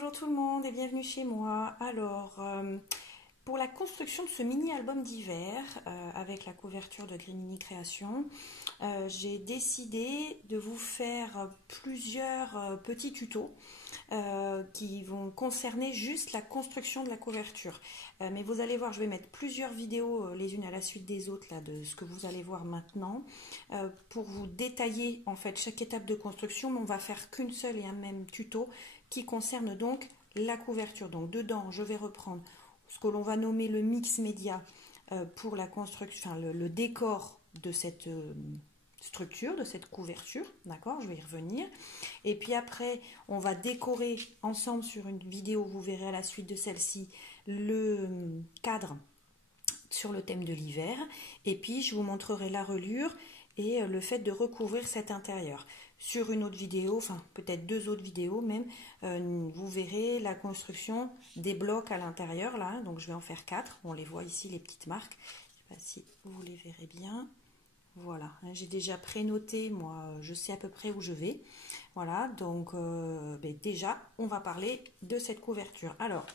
Bonjour tout le monde et bienvenue chez moi. Alors, pour la construction de ce mini-album d'hiver, avec la couverture de Grimini Création, j'ai décidé de vous faire plusieurs petits tutos qui vont concerner juste la construction de la couverture. Mais vous allez voir, je vais mettre plusieurs vidéos les unes à la suite des autres là, de ce que vous allez voir maintenant pour vous détailler en fait chaque étape de construction. Mais on va faire qu'une seule et un même tuto qui concerne donc la couverture. Donc dedans, je vais reprendre ce que l'on va nommer le mix média pour la construction, enfin le décor de cette structure, de cette couverture, d'accord, je vais y revenir. Et puis après, on va décorer ensemble sur une vidéo, vous verrez à la suite de celle-ci, le cadre sur le thème de l'hiver. Et puis, je vous montrerai la reliure et le fait de recouvrir cet intérieur. Sur une autre vidéo, enfin peut-être deux autres vidéos même, vous verrez la construction des blocs à l'intérieur, là, donc je vais en faire 4. On les voit ici, les petites marques. Je ne sais pas si vous les verrez bien. Voilà, j'ai déjà prénoté, moi je sais à peu près où je vais. Voilà, donc déjà on va parler de cette couverture. Alors,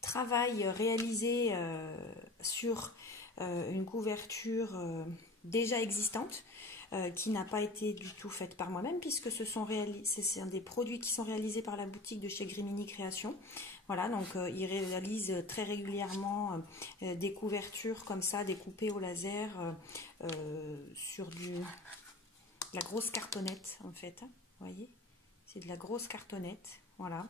travail réalisé sur une couverture déjà existante, qui n'a pas été du tout faite par moi-même, puisque c'est un des produits qui sont réalisés par la boutique de chez Grimini Création. Voilà, donc ils réalisent très régulièrement des couvertures comme ça, découpées au laser sur la grosse cartonnette en fait. Vous voyez, c'est de la grosse cartonnette. Voilà,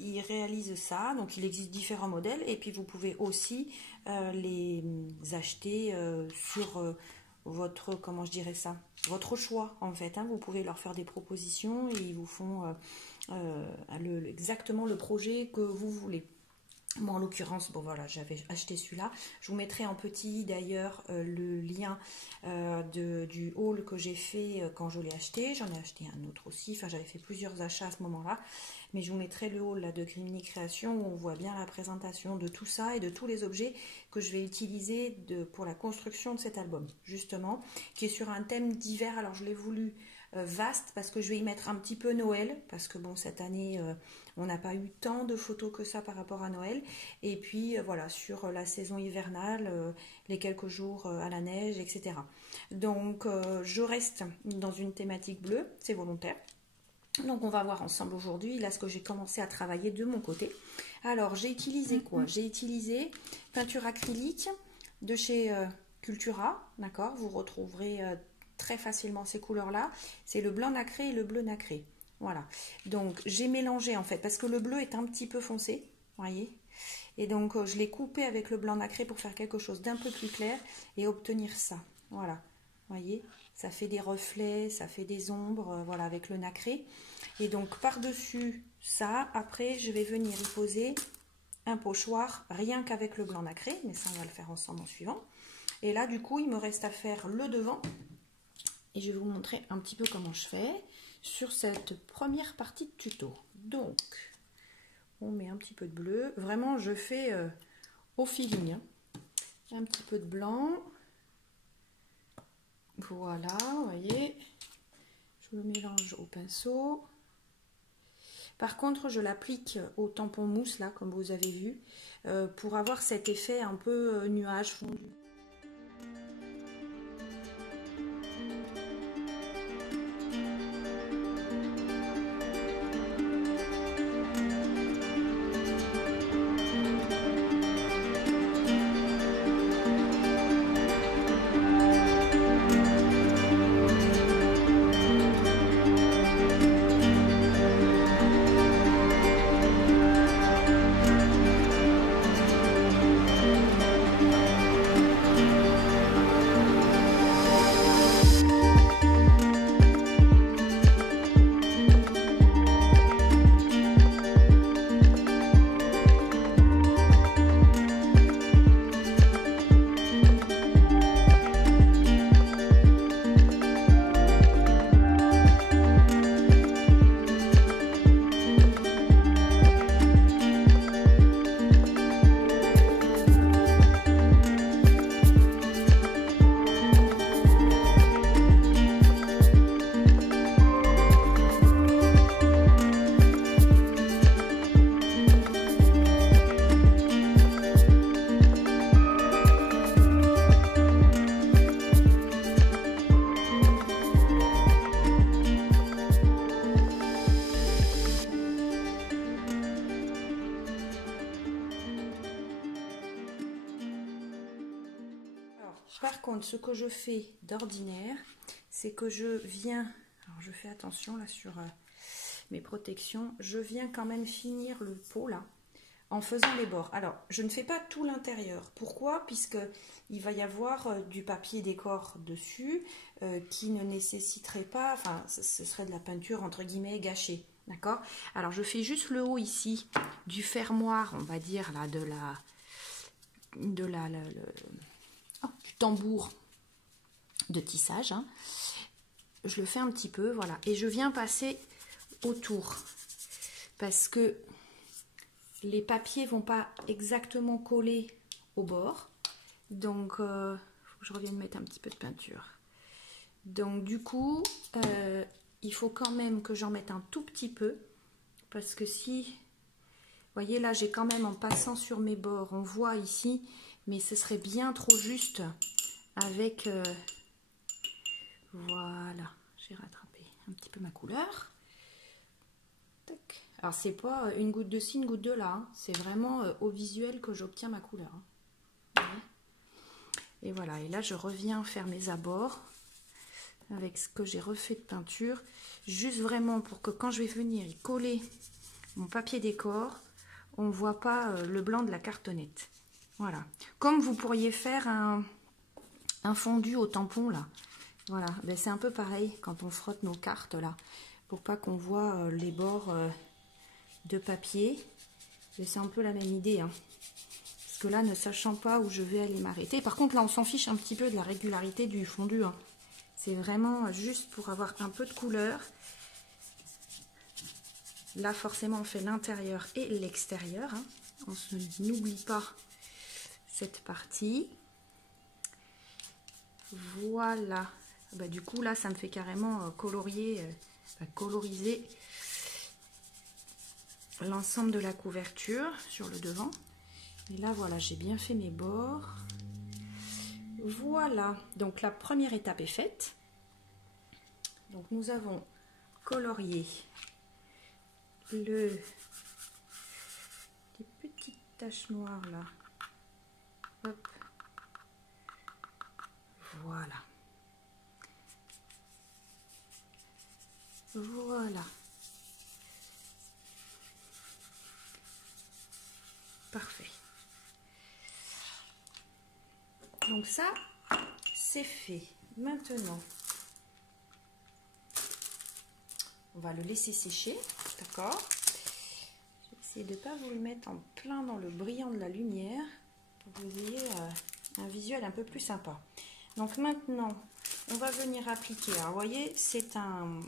ils réalisent ça, donc il existe différents modèles et puis vous pouvez aussi les acheter sur votre, comment je dirais ça, votre choix en fait, hein. Vous pouvez leur faire des propositions et ils vous font exactement le projet que vous voulez. Moi en l'occurrence, bon voilà, j'avais acheté celui-là. Je vous mettrai en petit d'ailleurs le lien du haul que j'ai fait quand je l'ai acheté. J'en ai acheté un autre aussi, enfin j'avais fait plusieurs achats à ce moment-là. Mais je vous mettrai le haul là, de Grimini Création où on voit bien la présentation de tout ça et de tous les objets que je vais utiliser pour la construction de cet album, justement, qui est sur un thème d'hiver. Alors je l'ai voulu vaste parce que je vais y mettre un petit peu Noël, parce que bon, cette année on n'a pas eu tant de photos que ça par rapport à Noël. Et puis voilà, sur la saison hivernale, les quelques jours à la neige, etc. Donc je reste dans une thématique bleue, c'est volontaire. Donc on va voir ensemble aujourd'hui, là ce que j'ai commencé à travailler de mon côté. Alors j'ai utilisé quoi? J'ai utilisé peinture acrylique de chez Cultura, d'accord? Vous retrouverez très facilement ces couleurs-là. C'est le blanc nacré et le bleu nacré. Voilà. Donc j'ai mélangé en fait, parce que le bleu est un petit peu foncé, voyez? Et donc je l'ai coupé avec le blanc nacré pour faire quelque chose d'un peu plus clair et obtenir ça. Voilà. Voyez, ça fait des reflets, ça fait des ombres, voilà, avec le nacré. Et donc par-dessus ça, après je vais venir y poser un pochoir rien qu'avec le blanc nacré, mais ça on va le faire ensemble en suivant. Et là du coup il me reste à faire le devant et je vais vous montrer un petit peu comment je fais sur cette première partie de tuto. Donc on met un petit peu de bleu, vraiment je fais au feeling, hein. Un petit peu de blanc. Voilà, vous voyez, je le mélange au pinceau. Par contre, je l'applique au tampon mousse, là, comme vous avez vu, pour avoir cet effet un peu nuage fondu. contre, ce que je fais d'ordinaire, c'est que je viens, alors je fais attention là sur mes protections, je viens quand même finir le pot là, en faisant les bords. Alors, je ne fais pas tout l'intérieur. Pourquoi? Puisque il va y avoir du papier décor dessus qui ne nécessiterait pas, enfin, ce serait de la peinture entre guillemets gâchée. D'accord? Alors, je fais juste le haut ici du fermoir, on va dire, là, du tambour de tissage. Hein. Je le fais un petit peu, voilà. Et je viens passer autour parce que les papiers vont pas exactement coller au bord, donc faut que je revienne mettre un petit peu de peinture. Donc du coup il faut quand même que j'en mette un tout petit peu, parce que si vous voyez là, j'ai quand même, en passant sur mes bords, on voit ici, mais ce serait bien trop juste avec voilà, j'ai rattrapé un petit peu ma couleur. Tac. Alors, c'est pas une goutte de ci, une goutte de là. Hein. C'est vraiment au visuel que j'obtiens ma couleur. Hein. Et voilà. Et là, je reviens faire mes abords avec ce que j'ai refait de peinture. Juste vraiment pour que quand je vais venir y coller mon papier décor, on ne voit pas le blanc de la cartonnette. Voilà. Comme vous pourriez faire un fondu au tampon, là. Voilà. Ben, c'est un peu pareil quand on frotte nos cartes, là. Pour pas qu'on voit les bords... de papier, c'est un peu la même idée, hein. Parce que là, ne sachant pas où je vais aller m'arrêter, par contre là on s'en fiche un petit peu de la régularité du fondu, hein. C'est vraiment juste pour avoir un peu de couleur. Là forcément on fait l'intérieur et l'extérieur, hein. On n'oublie pas cette partie. Voilà. Bah, du coup là ça me fait carrément coloriser l'ensemble de la couverture sur le devant. Et là voilà, j'ai bien fait mes bords. Voilà, donc la première étape est faite. Donc nous avons colorié des petites taches noires là. Hop. Voilà. Voilà. Parfait. Donc ça, c'est fait. Maintenant, on va le laisser sécher, d'accord? Je vais essayer de ne pas vous le mettre en plein dans le brillant de la lumière pour que vous ayez un visuel un peu plus sympa. Donc maintenant, on va venir appliquer. Alors, vous voyez, c'est un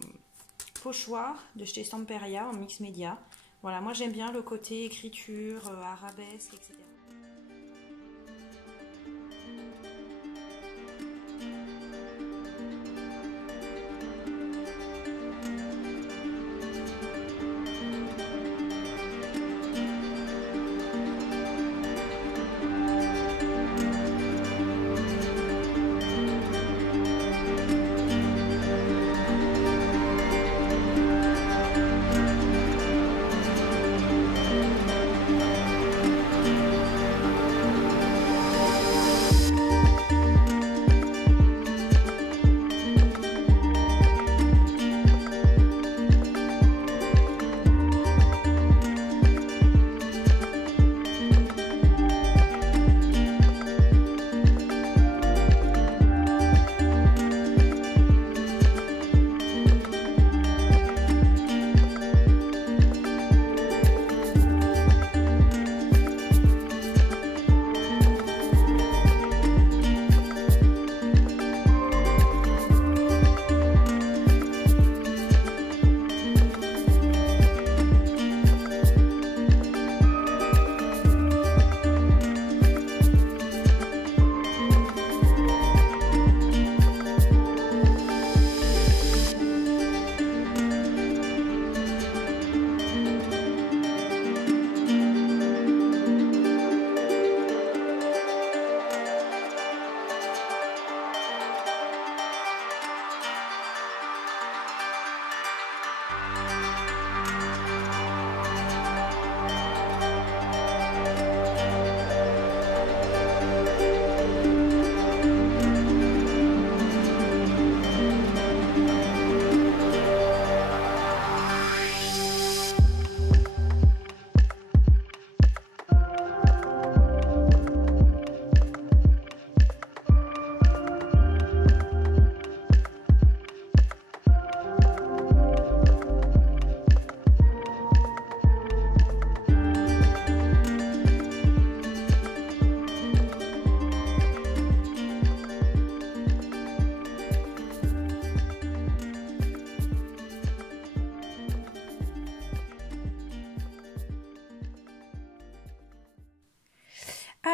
pochoir de chez Stamperia en mix média. Voilà, moi j'aime bien le côté écriture, arabesque, etc.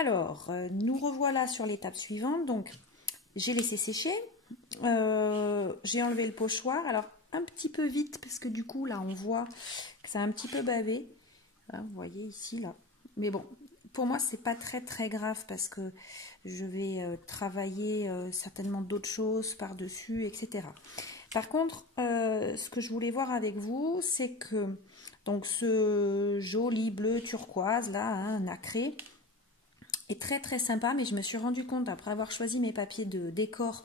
Alors, nous revoilà sur l'étape suivante. Donc, j'ai laissé sécher. J'ai enlevé le pochoir. Alors, un petit peu vite parce que du coup, là, on voit que ça a un petit peu bavé. Hein, vous voyez ici, là. Mais bon, pour moi, c'est pas très très grave parce que je vais travailler certainement d'autres choses par-dessus, etc. Par contre, ce que je voulais voir avec vous, c'est que donc ce joli bleu turquoise là, hein, nacré, est très très sympa, mais je me suis rendu compte après avoir choisi mes papiers de décor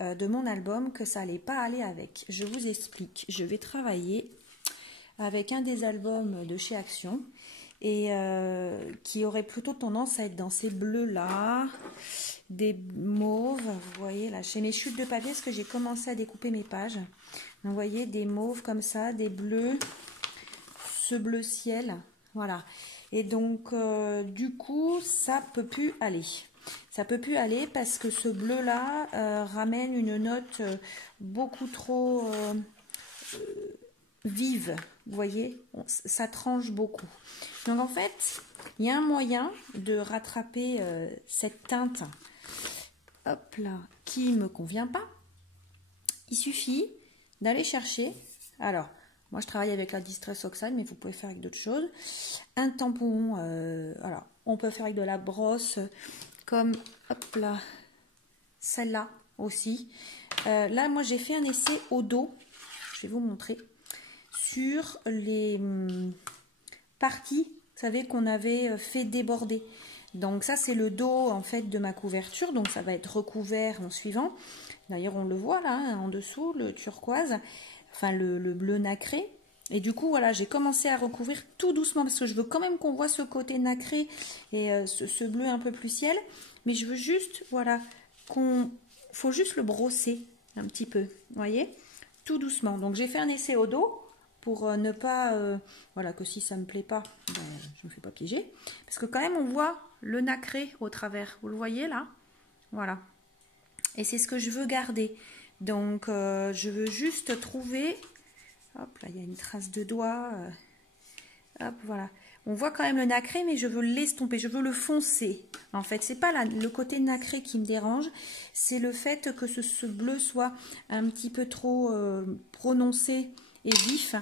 de mon album que ça allait pas aller avec. Je vous explique. Je vais travailler avec un des albums de chez Action et qui aurait plutôt tendance à être dans ces bleus là, des mauves, vous voyez là, chez mes chutes de papier, parce que j'ai commencé à découper mes pages. Donc, vous voyez des mauves comme ça, des bleus, ce bleu ciel, voilà. Et donc du coup ça peut plus aller. Ça peut plus aller parce que ce bleu là ramène une note beaucoup trop vive, vous voyez, ça tranche beaucoup. Donc en fait, il y a un moyen de rattraper cette teinte, hop là, qui me convient pas. Il suffit d'aller chercher, alors, moi je travaille avec la Distress Oxide, mais vous pouvez faire avec d'autres choses. Un tampon, alors, on peut faire avec de la brosse, comme, hop là, celle-là aussi. Là, moi j'ai fait un essai au dos, je vais vous montrer. Sur les parties, vous savez, qu'on avait fait déborder. Donc ça, c'est le dos en fait de ma couverture. Donc ça va être recouvert en suivant. D'ailleurs, on le voit là, hein, en dessous, le turquoise, enfin le bleu nacré. Et du coup, voilà, j'ai commencé à recouvrir tout doucement parce que je veux quand même qu'on voit ce côté nacré et ce bleu un peu plus ciel. Mais je veux juste, voilà, faut juste le brosser un petit peu, vous voyez, tout doucement. Donc j'ai fait un essai au dos. Pour ne pas, voilà, que si ça ne me plaît pas, ben, je ne me fais pas piéger. Parce que quand même, on voit le nacré au travers. Vous le voyez là? Voilà. Et c'est ce que je veux garder. Donc, je veux juste trouver... Hop, là, il y a une trace de doigt. Hop, voilà. On voit quand même le nacré, mais je veux l'estomper. Je veux le foncer. En fait, c'est pas le côté nacré qui me dérange. C'est le fait que ce bleu soit un petit peu trop prononcé et vif,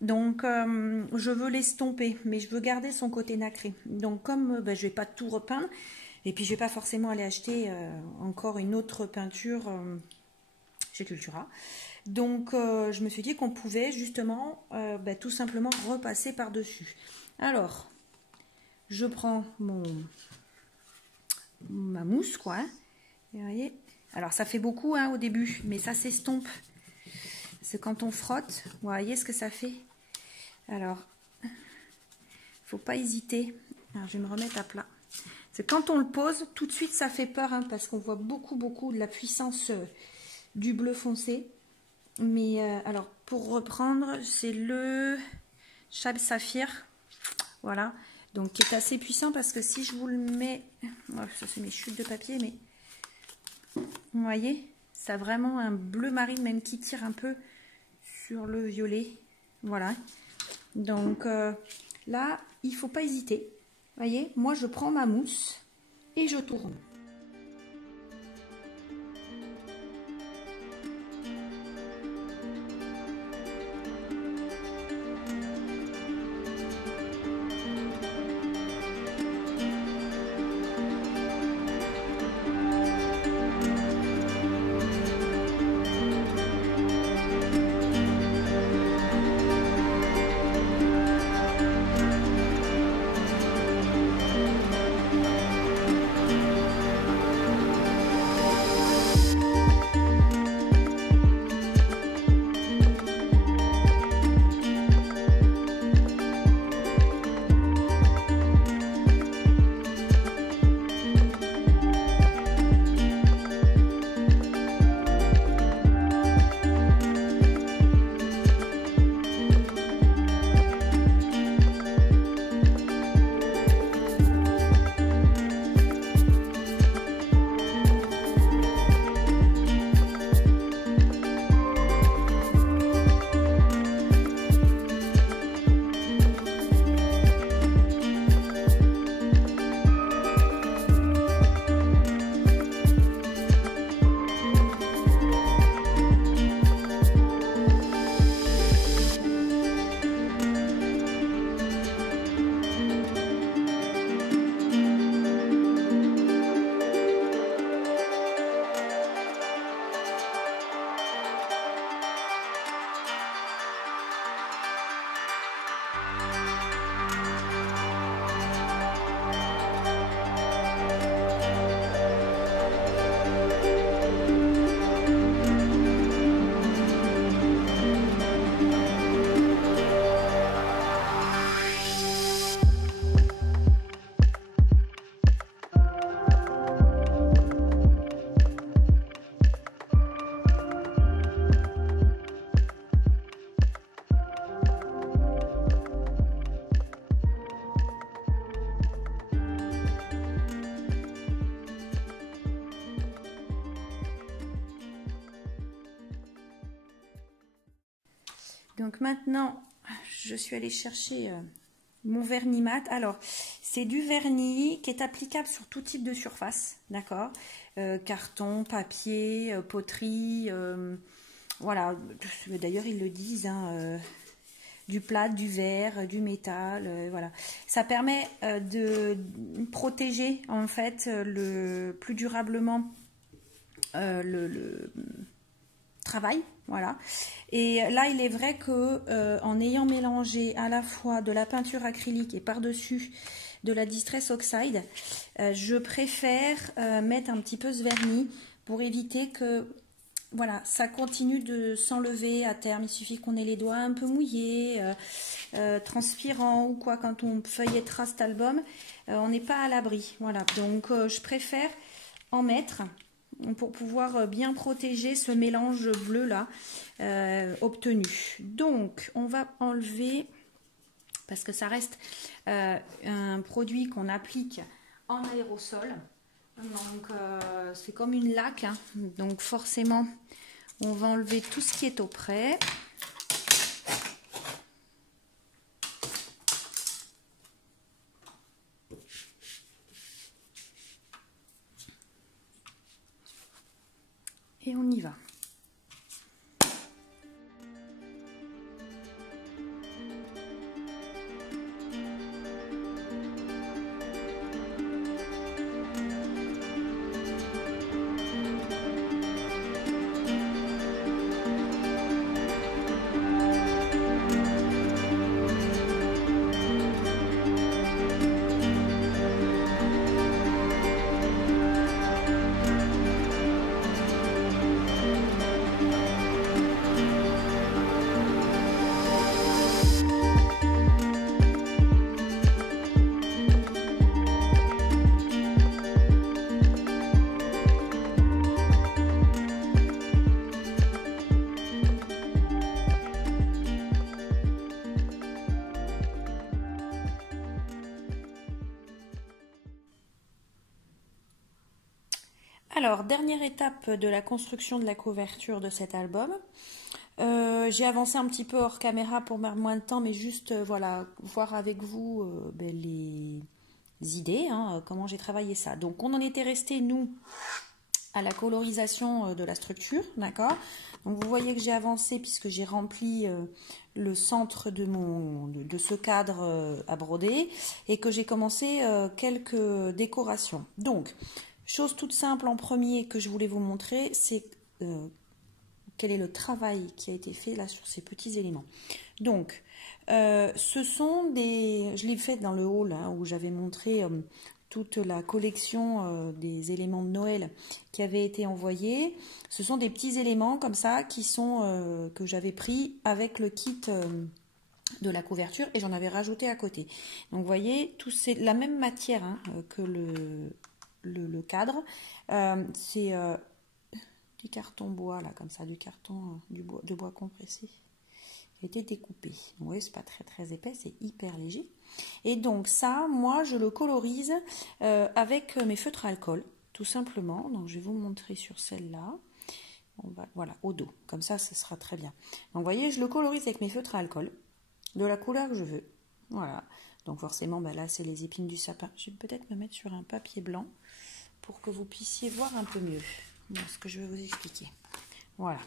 donc je veux l'estomper, mais je veux garder son côté nacré. Donc comme je vais pas tout repeindre, et puis je vais pas forcément aller acheter encore une autre peinture chez Cultura, donc je me suis dit qu'on pouvait justement tout simplement repasser par dessus. Alors je prends ma mousse quoi, hein, vous voyez, alors ça fait beaucoup hein, au début, mais ça s'estompe. C'est quand on frotte, vous voyez ce que ça fait. Alors, faut pas hésiter. Alors, je vais me remettre à plat. C'est quand on le pose, tout de suite ça fait peur, hein, parce qu'on voit beaucoup de la puissance du bleu foncé. Mais alors, pour reprendre, c'est le Chab Saphir, voilà, donc qui est assez puissant parce que si je vous le mets, ça c'est mes chutes de papier, mais vous voyez, ça a vraiment un bleu marine même qui tire un peu sur le violet, voilà. Donc là, il faut pas hésiter. Voyez, moi je prends ma mousse et je tourne. Donc maintenant, je suis allée chercher mon vernis mat. Alors, c'est du vernis qui est applicable sur tout type de surface, d'accord? Carton, papier, poterie, voilà. D'ailleurs, ils le disent, hein, du plat, du verre, du métal, voilà. Ça permet de protéger, en fait, plus durablement le travail, voilà. Et là, il est vrai que en ayant mélangé à la fois de la peinture acrylique et par-dessus de la Distress Oxide, je préfère mettre un petit peu ce vernis pour éviter que voilà, ça continue de s'enlever à terme. Il suffit qu'on ait les doigts un peu mouillés, transpirants ou quoi. Quand on feuillettera cet album, on n'est pas à l'abri. Voilà, donc je préfère en mettre pour pouvoir bien protéger ce mélange bleu là obtenu. Donc on va enlever, parce que ça reste un produit qu'on applique en aérosol, donc c'est comme une laque, hein. Donc forcément on va enlever tout ce qui est auprès. Et on y va. Alors, dernière étape de la construction de la couverture de cet album. J'ai avancé un petit peu hors caméra pour perdre moins de temps, mais juste voilà, voir avec vous les idées, hein, comment j'ai travaillé ça. Donc, on en était resté, nous, à la colorisation de la structure, d'accord? Donc, vous voyez que j'ai avancé puisque j'ai rempli le centre de ce cadre à broder et que j'ai commencé quelques décorations. Donc, chose toute simple en premier que je voulais vous montrer, c'est quel est le travail qui a été fait là sur ces petits éléments. Donc, ce sont des... Je l'ai fait dans le haul hein, où j'avais montré toute la collection des éléments de Noël qui avaient été envoyés. Ce sont des petits éléments comme ça qui sont que j'avais pris avec le kit de la couverture et j'en avais rajouté à côté. Donc, vous voyez, c'est la même matière hein, que le cadre. C'est du carton bois là comme ça, du carton de bois compressé qui a été découpé. Vous voyez, c'est pas très épais, c'est hyper léger. Et donc ça, moi je le colorise avec mes feutres à alcool tout simplement. Donc je vais vous montrer sur celle-là. Voilà, au dos, comme ça ce sera très bien. Donc vous voyez, je le colorise avec mes feutres à alcool de la couleur que je veux. Voilà, donc forcément là c'est les épines du sapin. Je vais peut-être me mettre sur un papier blanc pour que vous puissiez voir un peu mieux ce que je vais vous expliquer. Voilà.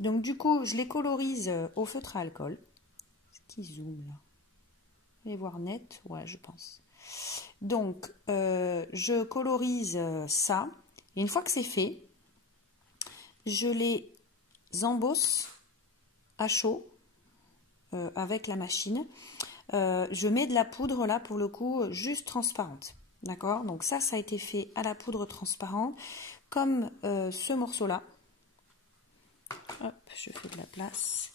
Donc du coup, je les colorise au feutre à alcool. Est-ce qu'il zoome là? Vous allez voir net? Ouais, je pense. Donc, je colorise ça. Et une fois que c'est fait, je les embosse à chaud avec la machine. Je mets de la poudre là, pour le coup, juste transparente. D'accord? Donc ça a été fait à la poudre transparente, comme ce morceau-là. Hop, je fais de la place.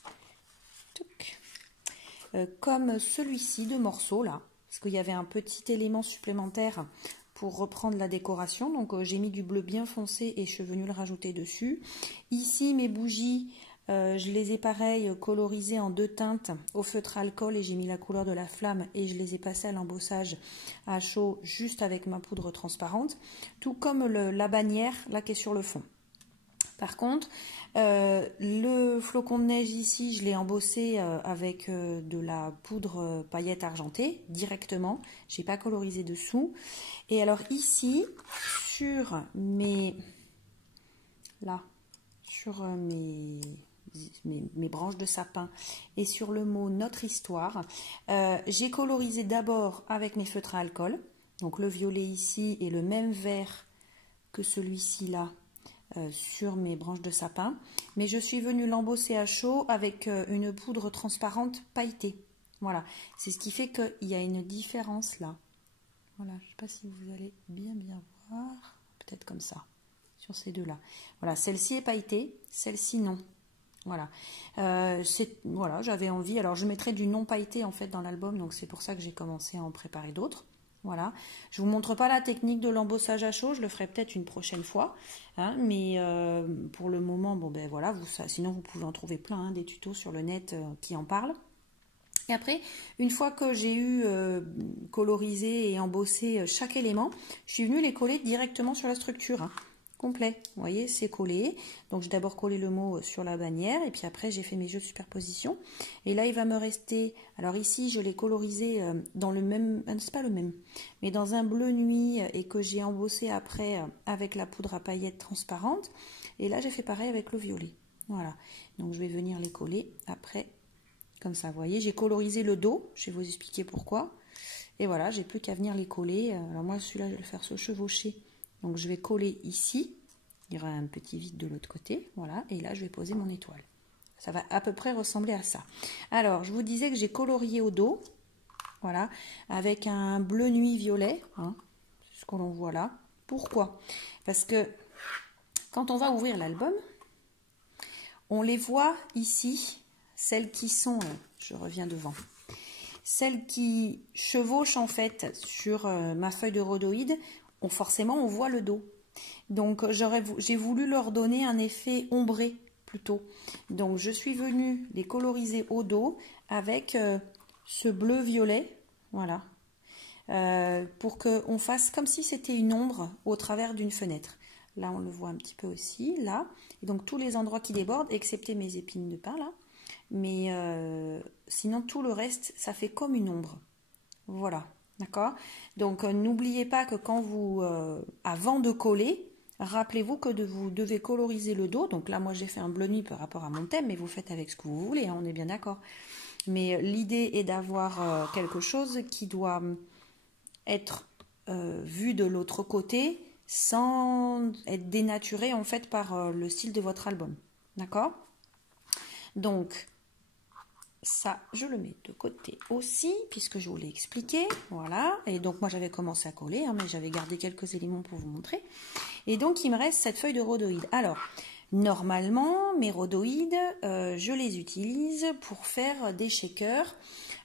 Comme celui-ci de morceau là, parce qu'il y avait un petit élément supplémentaire pour reprendre la décoration. Donc j'ai mis du bleu bien foncé et je suis venue le rajouter dessus. Ici, mes bougies, je les ai pareil colorisées en 2 teintes au feutre alcool et j'ai mis la couleur de la flamme et je les ai passées à l'embossage à chaud juste avec ma poudre transparente, tout comme la bannière là qui est sur le fond. Par contre, le flocon de neige ici, je l'ai embossé avec de la poudre paillette argentée directement. Je n'ai pas colorisé dessous. Et alors ici, sur mes branches de sapin et sur le mot Notre Histoire, j'ai colorisé d'abord avec mes feutres à alcool. Donc le violet ici et le même vert que celui-ci là. Sur mes branches de sapin, mais je suis venue l'embosser à chaud avec une poudre transparente pailletée. Voilà, c'est ce qui fait qu'il y a une différence là. Voilà, je ne sais pas si vous allez bien voir, peut-être comme ça, sur ces deux-là. Voilà, celle-ci est pailletée, celle-ci non. Voilà, voilà, j'avais envie, alors je mettrai du non pailleté en fait dans l'album, donc c'est pour ça que j'ai commencé à en préparer d'autres. Voilà, je vous montre pas la technique de l'embossage à chaud, je le ferai peut-être une prochaine fois, hein, mais pour le moment, bon ben voilà, sinon vous pouvez en trouver plein, hein, des tutos sur le net qui en parlent. Et après, une fois que j'ai eu colorisé et embossé chaque élément, je suis venue les coller directement sur la structure, hein, complet. Vous voyez, c'est collé. Donc j'ai d'abord collé le mot sur la bannière et puis après j'ai fait mes jeux de superposition. Et là il va me rester, alors ici je l'ai colorisé dans le même, c'est pas le même, mais dans un bleu nuit et que j'ai embossé après avec la poudre à paillettes transparente. Et là j'ai fait pareil avec le violet. Voilà, donc je vais venir les coller après comme ça. Vous voyez, j'ai colorisé le dos, je vais vous expliquer pourquoi. Et voilà, j'ai plus qu'à venir les coller. Alors moi celui-là je vais le faire se chevaucher. Donc je vais coller ici, il y aura un petit vide de l'autre côté, voilà, et là je vais poser mon étoile. Ça va à peu près ressembler à ça. Alors je vous disais que j'ai colorié au dos, voilà, avec un bleu nuit violet, hein, c'est ce que l'on voit là. Pourquoi? Parce que quand on va ouvrir l'album, on les voit ici, celles qui sont, je reviens devant, celles qui chevauchent en fait sur ma feuille de rhodoïde, forcément on voit le dos. Donc j'ai voulu leur donner un effet ombré plutôt. Donc je suis venue les coloriser au dos avec ce bleu violet, voilà, pour qu'on fasse comme si c'était une ombre au travers d'une fenêtre. Là on le voit un petit peu aussi, là. Et donc tous les endroits qui débordent, excepté mes épines de pin là. Mais sinon tout le reste, ça fait comme une ombre. Voilà. D'accord? Donc, n'oubliez pas que quand vous, avant de coller, rappelez-vous que vous devez coloriser le dos. Donc là, moi, j'ai fait un bleu nuit par rapport à mon thème, mais vous faites avec ce que vous voulez, hein, on est bien d'accord. Mais l'idée est d'avoir quelque chose qui doit être vu de l'autre côté sans être dénaturé, en fait, par le style de votre album. D'accord? Donc, ça, je le mets de côté aussi, puisque je vous l'ai expliqué. Voilà. Et donc, moi, j'avais commencé à coller, hein, mais j'avais gardé quelques éléments pour vous montrer. Et donc, il me reste cette feuille de rhodoïde. Alors, normalement, mes rhodoïdes, je les utilise pour faire des shakers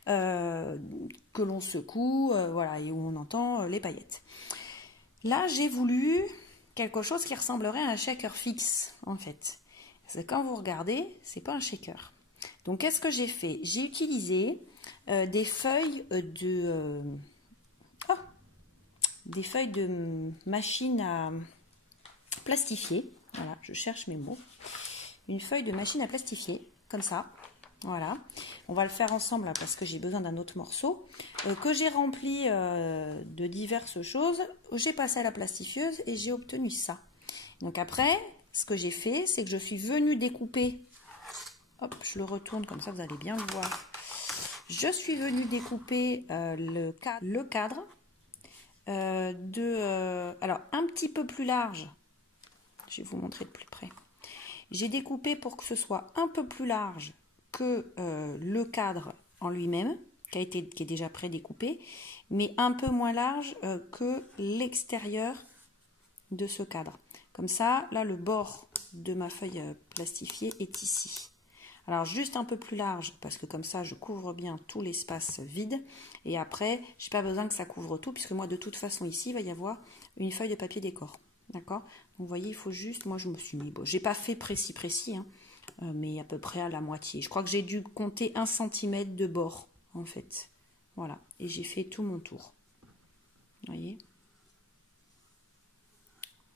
que l'on secoue, voilà, et où on entend les paillettes. Là, j'ai voulu quelque chose qui ressemblerait à un shaker fixe, en fait. Parce que quand vous regardez, c'est pas un shaker. Donc, qu'est-ce que j'ai fait? J'ai utilisé des feuilles de machine à plastifier. Voilà, je cherche mes mots. Une feuille de machine à plastifier, comme ça. Voilà. On va le faire ensemble là, parce que j'ai besoin d'un autre morceau que j'ai rempli de diverses choses. J'ai passé à la plastifieuse et j'ai obtenu ça. Donc après, ce que j'ai fait, c'est que je suis venue découper. Hop, je le retourne comme ça, vous allez bien le voir. Je suis venue découper le cadre alors un petit peu plus large. Je vais vous montrer de plus près. J'ai découpé pour que ce soit un peu plus large que le cadre en lui-même, qui est déjà pré-découpé, mais un peu moins large que l'extérieur de ce cadre. Comme ça, là, le bord de ma feuille plastifiée est ici. Alors, juste un peu plus large, parce que comme ça, je couvre bien tout l'espace vide. Et après, je n'ai pas besoin que ça couvre tout, puisque moi, de toute façon, ici, il va y avoir une feuille de papier décor. D'accord? Vous voyez, il faut juste, moi, je me suis mis, bon, j'ai pas fait précis, hein, mais à peu près à la moitié. Je crois que j'ai dû compter 1 cm de bord, en fait. Voilà. Et j'ai fait tout mon tour. Vous voyez?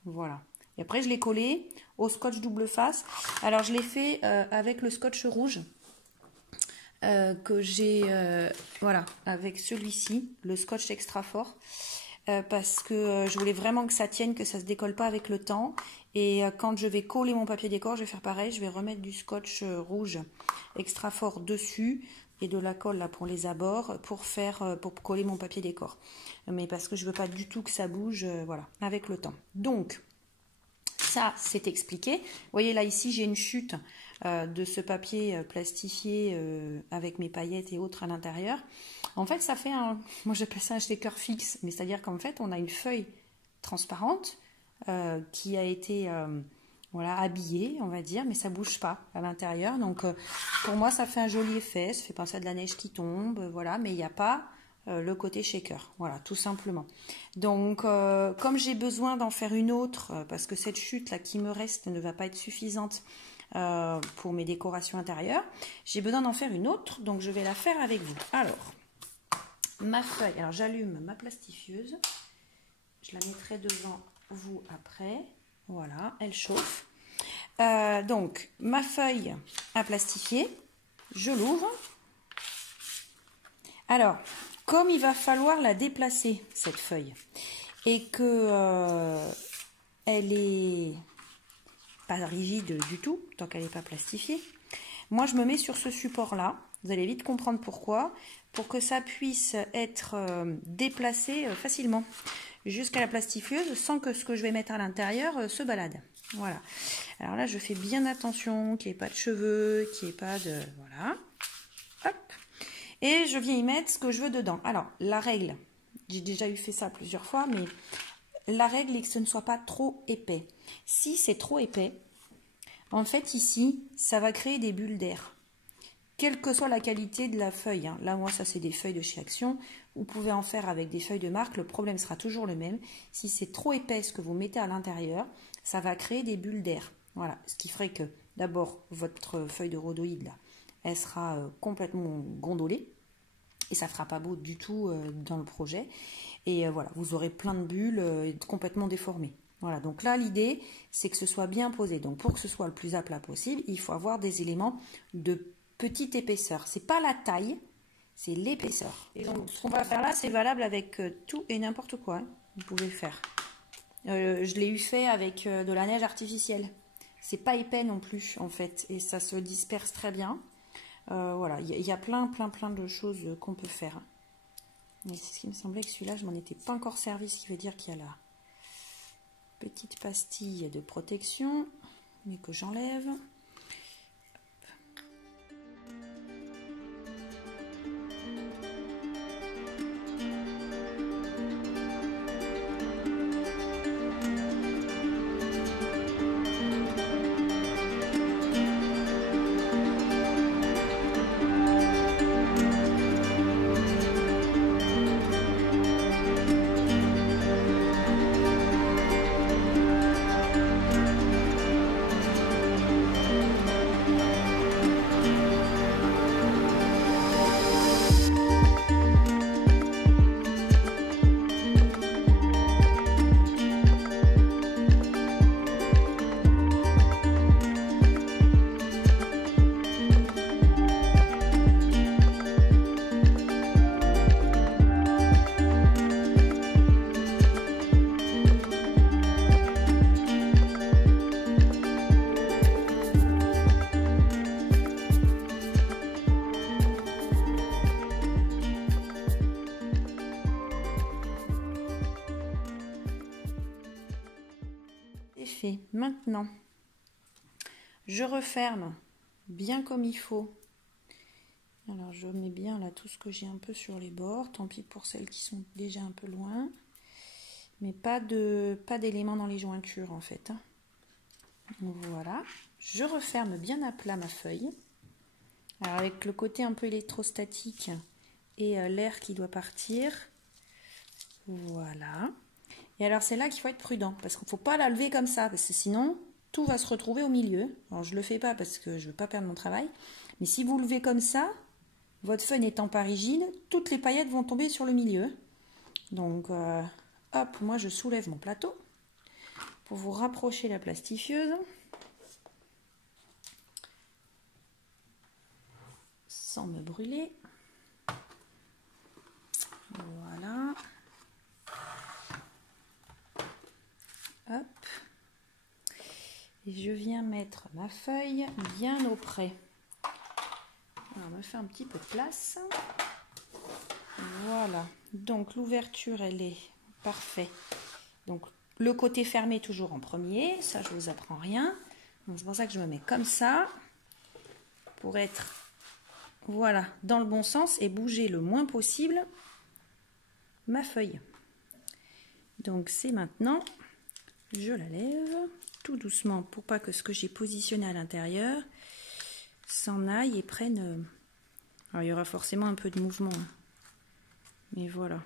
Voilà. Et après, je l'ai collé au scotch double face. Alors, je l'ai fait avec le scotch rouge que j'ai, voilà, avec celui-ci, le scotch extra fort. Parce que je voulais vraiment que ça tienne, que ça se décolle pas avec le temps. Et quand je vais coller mon papier décor, je vais faire pareil. Je vais remettre du scotch rouge extra fort dessus et de la colle là pour les abords pour coller mon papier décor. Mais parce que je veux pas du tout que ça bouge, voilà, avec le temps. Donc ça, c'est expliqué. Vous voyez là ici, j'ai une chute de ce papier plastifié avec mes paillettes et autres à l'intérieur. En fait, ça fait moi j'appelle ça un shaker fixe, mais c'est-à-dire qu'en fait, on a une feuille transparente qui a été voilà, habillée, on va dire, mais ça bouge pas à l'intérieur. Donc, pour moi, ça fait un joli effet. Ça fait penser à de la neige qui tombe, voilà, mais il n'y a pas le côté shaker, voilà, tout simplement. Donc, comme j'ai besoin d'en faire une autre, parce que cette chute là qui me reste ne va pas être suffisante pour mes décorations intérieures, j'ai besoin d'en faire une autre, donc je vais la faire avec vous. Alors, ma feuille, alors j'allume ma plastifieuse, je la mettrai devant vous après, voilà, elle chauffe. Donc, ma feuille à plastifier, je l'ouvre. Alors, comme il va falloir la déplacer, cette feuille, et que elle est pas rigide du tout, tant qu'elle n'est pas plastifiée, moi je me mets sur ce support-là, vous allez vite comprendre pourquoi, pour que ça puisse être déplacé facilement jusqu'à la plastifieuse sans que ce que je vais mettre à l'intérieur se balade. Voilà. Alors là, je fais bien attention qu'il n'y ait pas de cheveux, qu'il n'y ait pas de... Voilà. Hop. Et je viens y mettre ce que je veux dedans. Alors, la règle, j'ai déjà eu fait ça plusieurs fois, mais la règle est que ce ne soit pas trop épais. Si c'est trop épais, en fait, ici, ça va créer des bulles d'air. Quelle que soit la qualité de la feuille, hein. Là, moi, ça, c'est des feuilles de chez Action. Vous pouvez en faire avec des feuilles de marque. Le problème sera toujours le même. Si c'est trop épais ce que vous mettez à l'intérieur, ça va créer des bulles d'air. Voilà. Ce qui ferait que, d'abord, votre feuille de rhodoïde, là, elle sera complètement gondolée. Et ça ne fera pas beau du tout dans le projet. Et voilà, vous aurez plein de bulles complètement déformées. Voilà, donc là, l'idée, c'est que ce soit bien posé. Donc, pour que ce soit le plus à plat possible, il faut avoir des éléments de petite épaisseur. C'est pas la taille, c'est l'épaisseur. Et donc, ce qu'on va faire là, c'est valable avec tout et n'importe quoi. Hein. Vous pouvez le faire. Je l'ai eu fait avec de la neige artificielle. C'est pas épais non plus, en fait. Et ça se disperse très bien. Voilà, il y a plein de choses qu'on peut faire. Mais c'est ce qui me semblait que celui-là, je m'en étais pas encore servi, ce qui veut dire qu'il y a la petite pastille de protection, mais que j'enlève. Fait. Maintenant, je referme bien comme il faut. Alors, je mets bien là tout ce que j'ai un peu sur les bords. Tant pis pour celles qui sont déjà un peu loin. Mais pas d'éléments dans les jointures en fait. Voilà. Je referme bien à plat ma feuille. Alors, avec le côté un peu électrostatique et l'air qui doit partir. Voilà. Et alors, c'est là qu'il faut être prudent, parce qu'il ne faut pas la lever comme ça, parce que sinon, tout va se retrouver au milieu. Alors, je ne le fais pas parce que je ne veux pas perdre mon travail. Mais si vous levez comme ça, votre feuille n'étant pas rigide, toutes les paillettes vont tomber sur le milieu. Donc, hop, moi, je soulève mon plateau pour vous rapprocher la plastifieuse. Sans me brûler. Voilà. Hop. Et je viens mettre ma feuille bien auprès. On me fait un petit peu de place. Voilà. Donc l'ouverture, elle est parfaite. Donc le côté fermé toujours en premier. Ça, je vous apprends rien. C'est pour ça que je me mets comme ça. Pour être voilà, dans le bon sens et bouger le moins possible ma feuille. Donc c'est maintenant, je la lève tout doucement pour pas que ce que j'ai positionné à l'intérieur s'en aille et prenne. Alors il y aura forcément un peu de mouvement, hein. Mais voilà.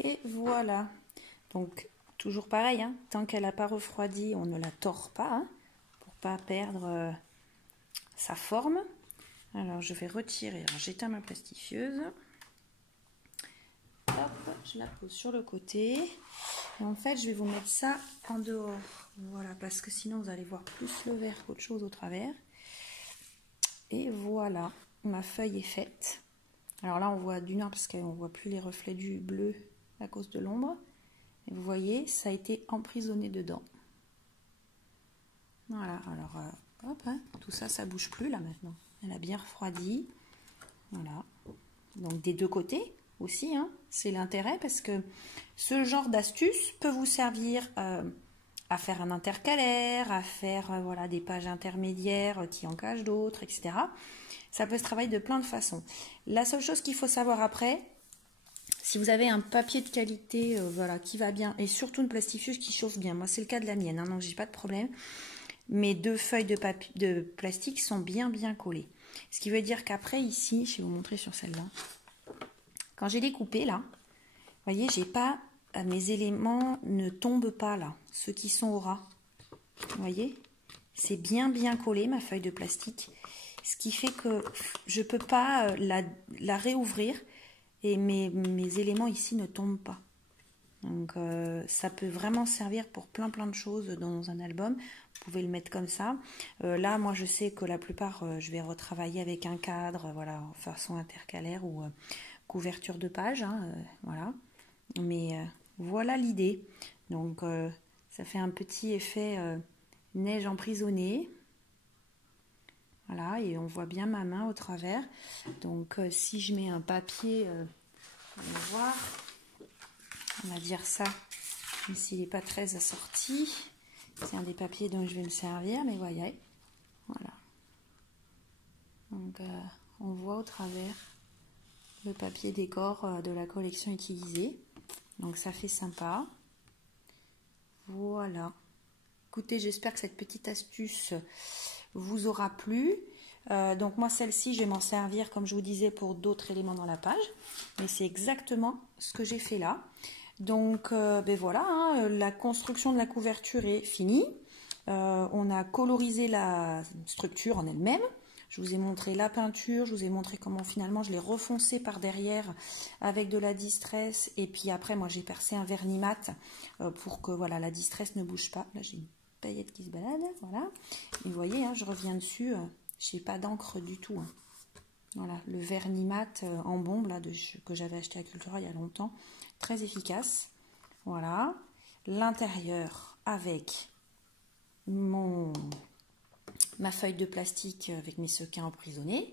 Et voilà. Donc toujours pareil, hein, tant qu'elle n'a pas refroidi, on ne la tord pas, hein, pour pas perdre sa forme. Alors je vais retirer, j'éteins ma plastifieuse. Hop, je la pose sur le côté. Et en fait, je vais vous mettre ça en dehors. Voilà, parce que sinon vous allez voir plus le vert qu'autre chose au travers. Et voilà, ma feuille est faite. Alors là, on voit du noir parce qu'on ne voit plus les reflets du bleu à cause de l'ombre. Et vous voyez, ça a été emprisonné dedans. Voilà, alors hop, hein, tout ça, ça bouge plus là maintenant. Elle a bien refroidi. Voilà. Donc des deux côtés aussi, hein, c'est l'intérêt parce que ce genre d'astuce peut vous servir à faire un intercalaire, à faire voilà, des pages intermédiaires qui en cachent d'autres, etc. Ça peut se travailler de plein de façons. La seule chose qu'il faut savoir après, si vous avez un papier de qualité voilà, qui va bien, et surtout une plastifieuse qui chauffe bien, moi c'est le cas de la mienne, hein, donc j'ai pas de problème, mes deux feuilles de plastique sont bien collées. Ce qui veut dire qu'après ici, je vais vous montrer sur celle-là, quand j'ai découpé là, vous voyez, j'ai pas, mes éléments ne tombent pas là, ceux qui sont au ras. Vous voyez, c'est bien collé ma feuille de plastique, ce qui fait que je peux pas la réouvrir et mes éléments ici ne tombent pas. Donc ça peut vraiment servir pour plein de choses dans un album. Vous pouvez le mettre comme ça. Là, moi je sais que la plupart, je vais retravailler avec un cadre, voilà, en façon intercalaire ou couverture de page, hein, voilà. Mais voilà l'idée. Donc ça fait un petit effet neige emprisonnée. Voilà, et on voit bien ma main au travers. Donc si je mets un papier, on va voir, on va dire ça, même s'il n'est pas très assorti. C'est un des papiers dont je vais me servir, mais voyez, voilà. Donc on voit au travers le papier décor de la collection utilisée. Donc ça fait sympa. Voilà. Écoutez, j'espère que cette petite astuce vous aura plu. Donc moi celle-ci, je vais m'en servir comme je vous disais pour d'autres éléments dans la page. Mais c'est exactement ce que j'ai fait là. Donc ben voilà, hein, la construction de la couverture est finie. On a colorisé la structure en elle-même. Je vous ai montré la peinture, je vous ai montré comment finalement je l'ai refoncé par derrière avec de la distress. Et puis après, moi j'ai percé un vernis mat pour que voilà, la distress ne bouge pas. Là j'ai une paillette qui se balade, voilà. Et vous voyez, hein, je reviens dessus, je n'ai pas d'encre du tout. Hein. Voilà, le vernis mat en bombe là, que j'avais acheté à Cultura il y a longtemps. Très efficace. Voilà. L'intérieur avec ma feuille de plastique avec mes sequins emprisonnés.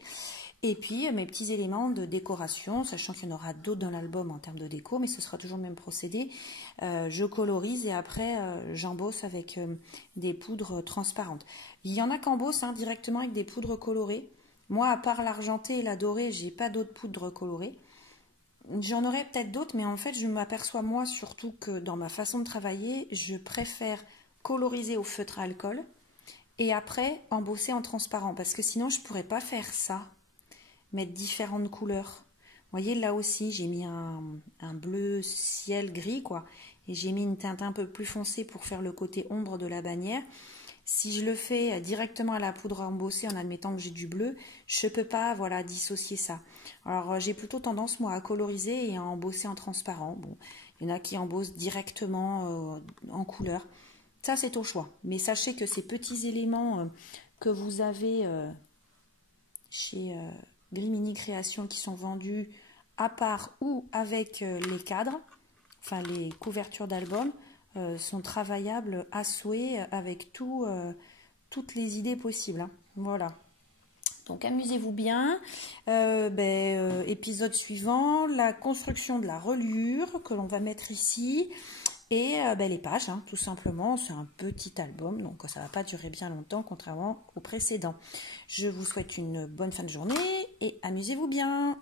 Et puis mes petits éléments de décoration, sachant qu'il y en aura d'autres dans l'album en termes de déco, mais ce sera toujours le même procédé. Je colorise et après j'embosse avec des poudres transparentes. Il y en a qui embossent directement avec des poudres colorées. Moi, à part l'argenté et la dorée, j'ai pas d'autres poudres colorées. J'en aurais peut-être d'autres, mais en fait, je m'aperçois moi surtout que dans ma façon de travailler, je préfère coloriser au feutre à alcool et après embosser en transparent parce que sinon je pourrais pas faire ça, mettre différentes couleurs. Vous voyez, là aussi, j'ai mis un bleu ciel gris, quoi, et j'ai mis une teinte un peu plus foncée pour faire le côté ombre de la bannière. Si je le fais directement à la poudre à embosser en admettant que j'ai du bleu, je ne peux pas voilà, dissocier ça. Alors j'ai plutôt tendance moi à coloriser et à embosser en transparent. Bon, il y en a qui embossent directement en couleur. Ça c'est au choix. Mais sachez que ces petits éléments que vous avez chez Grimini Création qui sont vendus à part ou avec les cadres, enfin les couvertures d'albums, sont travaillables à souhait avec toutes les idées possibles. Hein. Voilà. Donc amusez-vous bien. Épisode suivant, la construction de la reliure que l'on va mettre ici. Et les pages, hein, tout simplement. C'est un petit album, donc ça ne va pas durer bien longtemps, contrairement au précédent. Je vous souhaite une bonne fin de journée et amusez-vous bien.